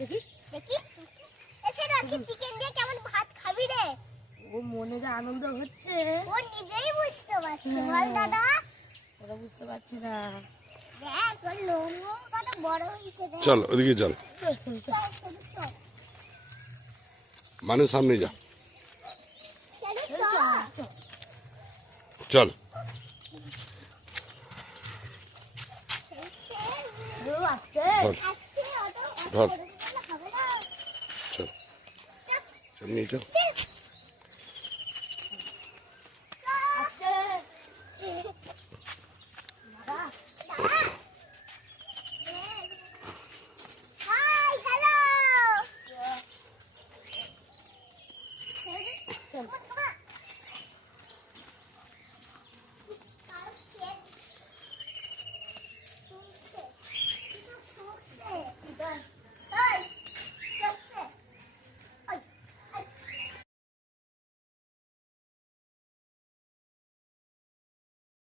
দেখি দেখি এসে আজকে চিকেন দিয়ে কেমন ভাত খাবি রে? ও মনে যে আনন্দ হচ্ছে ও নিজেই বুঝতে পারছে বল দাদা। ওরা বুঝতে পারছি না। দেখ ওর লোম কত বড় হয়েছে দেখ। চল ওদিকে চল, মানে সামনে যা, চল ধর ধর, চল চল নিয়ে চল।